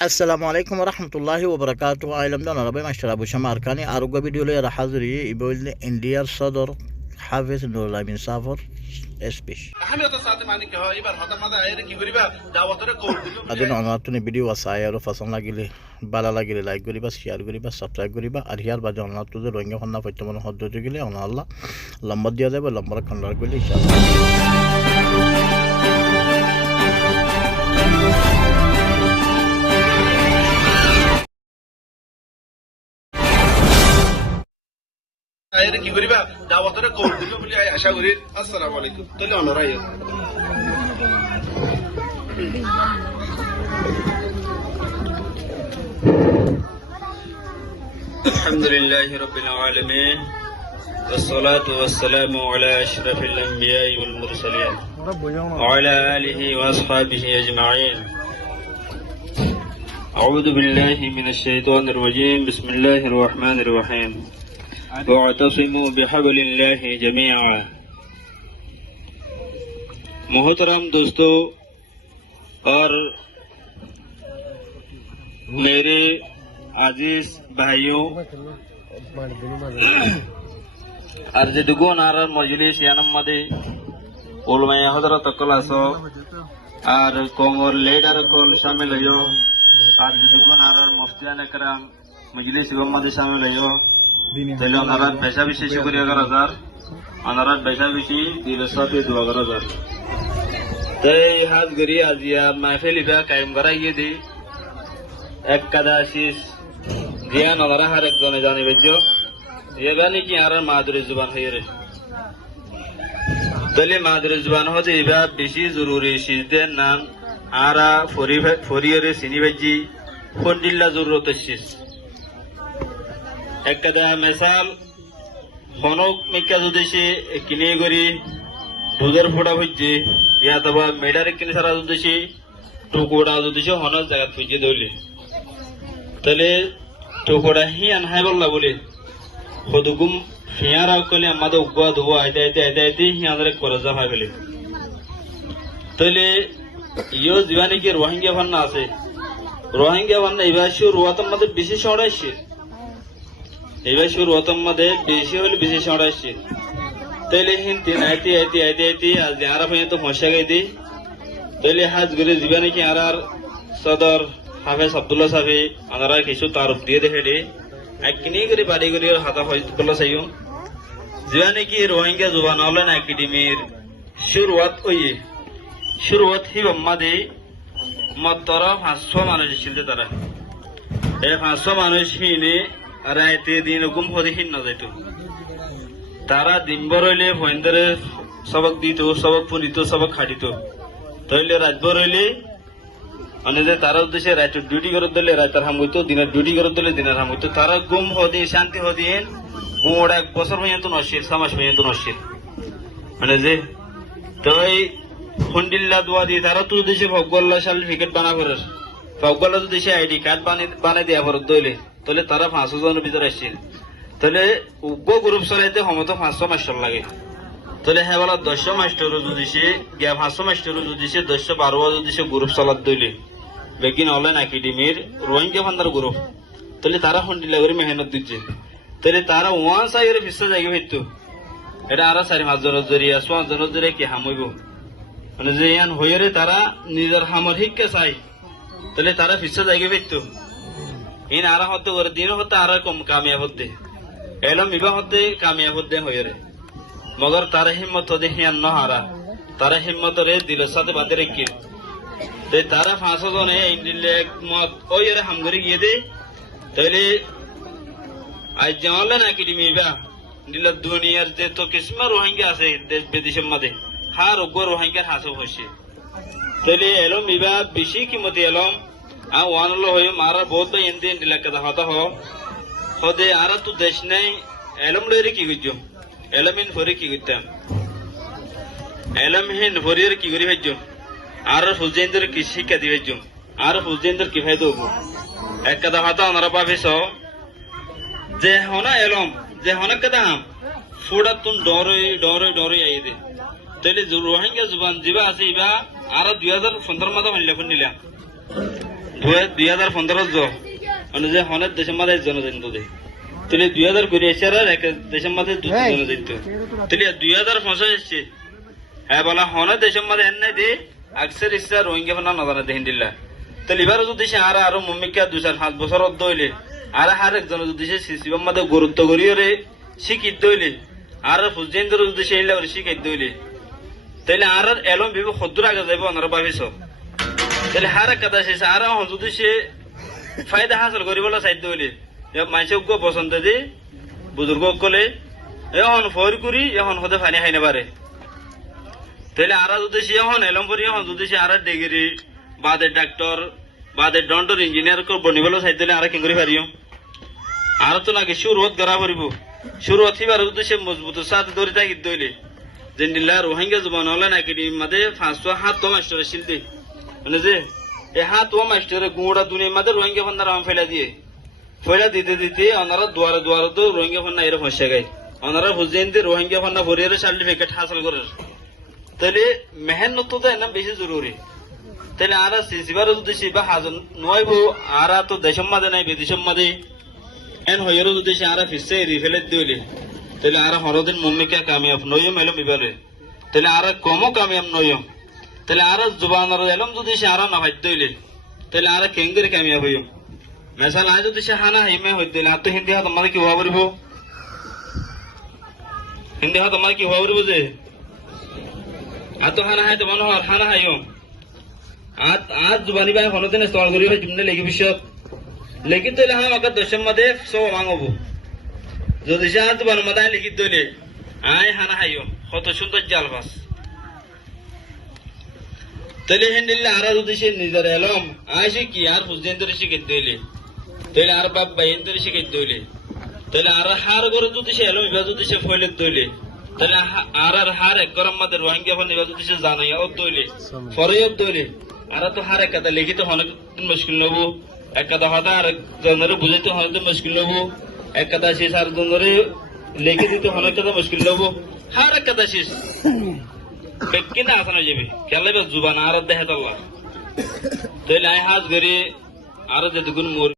Assalamu alaikum warahmatullahi wabarakatuh. Ailam dan Arabi Masyarakat Abu Syamar Kani Aruga video le rahazri ibolne India Sadr Hafiz Nurullah bin Safar speech. Adun anatuni video wasaya ro fason lagile bala lagile like goriba share goriba subscribe goriba R here বাজে online তুজে রঙে খন্না ফইতমন হদ্দতে গেলে আল্লাহ লম্বা দিয়া যাবে লম্বা কন্ডার গলে ইনশাআল্লাহ আয়ের কি করিবা দাওয়াতরে কবুল দিবে বলে আশা করি। আসসালামু আলাইকুম। তাহলে অনরাই আলহামদুলিল্লাহি রাব্বিল আলামিন ওয়াসসালাতু ওয়াসসালামু আলা আশরাফিল আমবিয়াই ওয়াল মুরসালিন ওয়া আলা আলিহি ওয়া আসহাবিহি আজমাইন। আউযু বিল্লাহি মিনাশ শাইতানির রাজীম। বিসমিল্লাহির রহমানির রহিম। واعتصموا بحبل الله جميعا। मोहतरम दोस्तों और मेरे आजीज भाइयों, अर्जिदुगो नारार मजलिस यानम्मदे उलमाए हजरत अकल आसो और कोमर लेडर कल शामिल हो। अर्जिदुगो नारार मुफ्तियान एकराम मजलिस गम्मदे शामिल हो। তাহলে ওনারা পেশা বেশি শুকরি 11,000, ওনারা পেশা বেশি দিলের সাথে 2,000। তাই হাত গড়ি আজিয়া মাহফিল ইবা কায়েম করা গিয়ে দি এক কাদা আশিস দিয়া ওনারা হার একজনে জানিবে যে এবার নাকি আর মাদুরি জুবান হয়ে রে। তাহলে মাদুরি জুবান হতে এবা বেশি জরুরি সিজদের নাম আরা ফরিয়রে সিনিবাজি ফন্ডিল্লা জরুরত শীষ একটা মেসাল হনক মিকা যদি সে কিনে করি দুধের ফোটা হচ্ছে ইয়া তবা মেডারে কিনে সারা যদি সে টুকুড়া যদি সে হনক জায়গা ফুজে ধরলে তাহলে টুকুড়া হি আনহাই বললা বলে হদুকুম হিয়ারা কলে আমাদের উগুয়া ধুয়া আইতে আইতে আইতে আইতে হিয়াদের করে যা ভাই ফেলে। তাহলে ইয়ো জীবানে কি রোহিঙ্গা ভান্না আছে, রোহিঙ্গা ভান্না এবার সে রোয়াতের মধ্যে বেশি সরাইছে, এবার শুরুয়াতের মধ্যে বেশি হলে বেশি সরাইছে। তাইলে হিন্দি আইতে আইতে আইতে আইতে আজ আর তো ফসা গাইতে তাইলে হাজ ঘুরে যাবে নাকি আর সদর হাফেজ আব্দুল্লাহ সাহেব আনারা কিছু তারফ দিয়ে দেখে দে একনি করে বাড়ি করে হাতা হইতুল্লাহ চাইও যা নাকি রোহিঙ্গা জুবান হলেন একাডেমির শুরুয়াত হি বাম্মাদে মাত্র 500 মানুষ ছিল। তারা এই 500 মানুষ হিনে রাইতে দিন হুকুম হদিহীন না যাইতো। তারা দিনভর হইলে ভয়েন্দরে সবক দিত, সবক পুনিত, সবক খাটিত। তাইলে রাতভর হইলে মানে যে তারা উদ্দেশ্যে রাইতের ডিউটি করে দিলে রাইতার হাম হইতো, দিনের ডিউটি করে দিলে দিনের হাম হইতো। তারা গুম হদিন শান্তি হদিন গুম ওরা 1 বছর পর্যন্ত নষ্ট, 6 মাস পর্যন্ত নষ্ট। মানে যে তো এই ফন্ডিল্লা দোয়া দিয়ে তারা তো উদ্দেশ্যে ভগল্লা সার্টিফিকেট বানা করে ভগল্লা উদ্দেশ্যে আইডি কার্ড বানিয়ে দেওয়া ফরত দইলে তাহলে তারা 500 জনের ভিতরে আসছিল। তাহলে উগ্র গ্রুপ চলাইতে সমত 500 মাস্টার লাগে। তাহলে হ্যাঁ বলা 10 মাস্টার যদি সে 500 মাস্টার যদি সে 10-12 যদি সে গ্রুপ চলাত দইলে বেগিন অনলাইন একাডেমির রোহিঙ্গা ফান্দার গ্রুপ তাহলে তারা ফন্ডিল্লা করে মেহনত দিচ্ছে। তাহলে তারা ওয়ান সাইয়ের ফিসা জায়গা হইতো এটা আর 4-5 জনের জরিয়া 5 জনের জরিয়া কি হামইব মানে যে ইয়ান হইরে তারা নিজের হামর শিক্ষা চাই তাহলে তারা ফিসা জায়গা হইতো ইন আরা হতে করে দিন হতে আর কম কামিয়াব হতে এলম ইবা হতে কামিয়াব হতে হইরে মগর তারা হিম্মত হতে হিয়ান নহারা তারা হিম্মত রে দিলের সাথে বাঁধে রেখে তারা 500 জনে ইন্ডিলে একমত ওইরে হামগরি গিয়ে দে। তাহলে আজ জানলেন একাডেমি ইবা দিলের দুনিয়ার যে তো কিসমা রোহিঙ্গা আছে দেশ বিদেশের মধ্যে হার উগ্র রোহিঙ্গার হাসব হয়েছে। তাহলে এলম ইবা বেশি কিমতি এলম ওয়ানলো হয়ে মারা বহুত এনদিন দিলাকে হতা হদে আর তো দেশ নাই এলম লইরে কি করছো এলমিন ভরে কি করতাম এলমহীন ভরিয়ে কি করি ভাইজ আর হুজেন্দ্র কি শিক্ষা দি ভাইজ আর হুজেন্দ্র কি ভাই দেবো এক কথা হতা ওনারা ভাবিস যে হনা এলম যে হনা কথা ফুড়া তুম ডরে ডরে ডরে আই দে তাহলে রোহিঙ্গা জুবান জিবা আছে ইবা আর 2015 মাদা হইলা ফন্ডিলা 2015 মানে যে হনের দেশের মাঝে জনজান্ত দে তাহলে 2020 এসে আর এক দেশের মাঝে দুটি জনজান্ত তাহলে 2050 এসছে হ্যাঁ বলা হনের দেশের মাঝে এন নাই দে আকসের ইচ্ছা রোহিঙ্গা ফোনা নজানা দেহিন দিল্লা তাহলে এবার যদি সে আরো মম্মিকা 2-5 বছর অর্ধ হইলে আর হার একজন যদি সে সিসিবার মধ্যে গুরুত্ব করিয়ে শিক্ষিত হইলে আর ফুজেন্দ্র যদি সে শিক্ষিত হইলে তাহলে আর এলম বিবে সদ্দুর আগে যাইব ওনারা ভাবিস তাহলে হার কথা শেষ আর যদি সে ফায়দা হাসিল কৰিবলৈ চাইতে হইলে মানুষে পছন্দ দি বুজুর্গ কলে এখন ফর করি এখন হতে ফানি খাই নাপারে তাহলে আর যদি সে এখন এলম করি এখন যদি সে আর ডিগ্রি বাদে ডাক্তার বাদে ডন্টর ইঞ্জিনিয়ার বনিবলৈ চাইতে হলে আর কি করে পারিও আর তো নাকি শুরুত করা পড়ব শুরুত হিবার যদি সে মজবুত সাথে ধরে থাকি দইলে যে নিলা রোহিঙ্গা জবান হলে নাকি মাঝে 500 মাস্টার ছিল দে মানে যে এই 500 মাস্টারে গুঁড়া দুনিয়ার মাঝে রোহিঙ্গা ফন্দার আম ফেলা দিতে দিতে ওনারা দুয়ারে দুয়ারে তো রোহিঙ্গা ফন্না এর ফসে গায় ওনারা বুঝেন যে রোহিঙ্গা ফন্না ভরিয়ে সার্টিফিকেট হাসিল করে তাহলে মেহনত তো এনা বেশি জরুরি তাহলে আর সিসিবার যদি সিবা হাজন নয়বো আর তো দেশের মাঝে নাই বিদেশের মাঝে এন হইয়ারও যদি সে আর ফিসে রিফেলে দিলে তাহলে আর হরদিন মম্মিকা কামিয়াব নয়ম এলম ইবারে তাহলে আর কমও কামিয়াব নয়ম তাহলে আর জুবানার এলম যদি সে আর না ভাইতে হইলে তাহলে আর কেঙ্গের কামিয়াব হইম মেসাল আজ যদি সে হানা হিমে হইতে হইলে আর তো হিন্দি হাত আমাদের কি হওয়া পারিব হিন্দি হাত আমাদের কি হওয়া পারিব যে আর তো হানা হাই তো মনে হয় হানা হাইম আজ জুবানি ভাই হনদিনে স্থল করি ভাই জুমনে লেগে বিষয় লিখিত হইলে হ্যাঁ আমাকে দশের মধ্যে সব মাঙবো যদি সে আর জুবানের মধ্যে লিখিত হইলে আয় হানা হাইও কত সুন্দর জাল বাস তাহলে হেন্ডিলে আর যদি সে নিজের এলম আয় সে কি আর বুঝতেন ধরে শিখাইতে হইলে তাহলে আর বাপ বাইন ধরে শিখাইতে হইলে তাহলে আর হার করে যদি সে এলম এবার যদি সে ফইলে তৈলে তাহলে আর হার এক গরম মধ্যে রোহিঙ্গা ফোন এবার যদি সে জানাই ও তৈলে ফরে তৈলে আর তো হার এক কথা লিখিত অনেক মুশকিল নেবো এক কথা হতা আর জনের বুঝাইতে হয়তো মুশকিল নেবো এক কথা শেষ আর জনের লিখে দিতে অনেক কথা মুশকিল নেবো হার এক কথা শেষ কিনা আসানো যাবে খেলে জুবান আর দেখা তাহলে আয় হাজ করে আর যেটুকুন মোর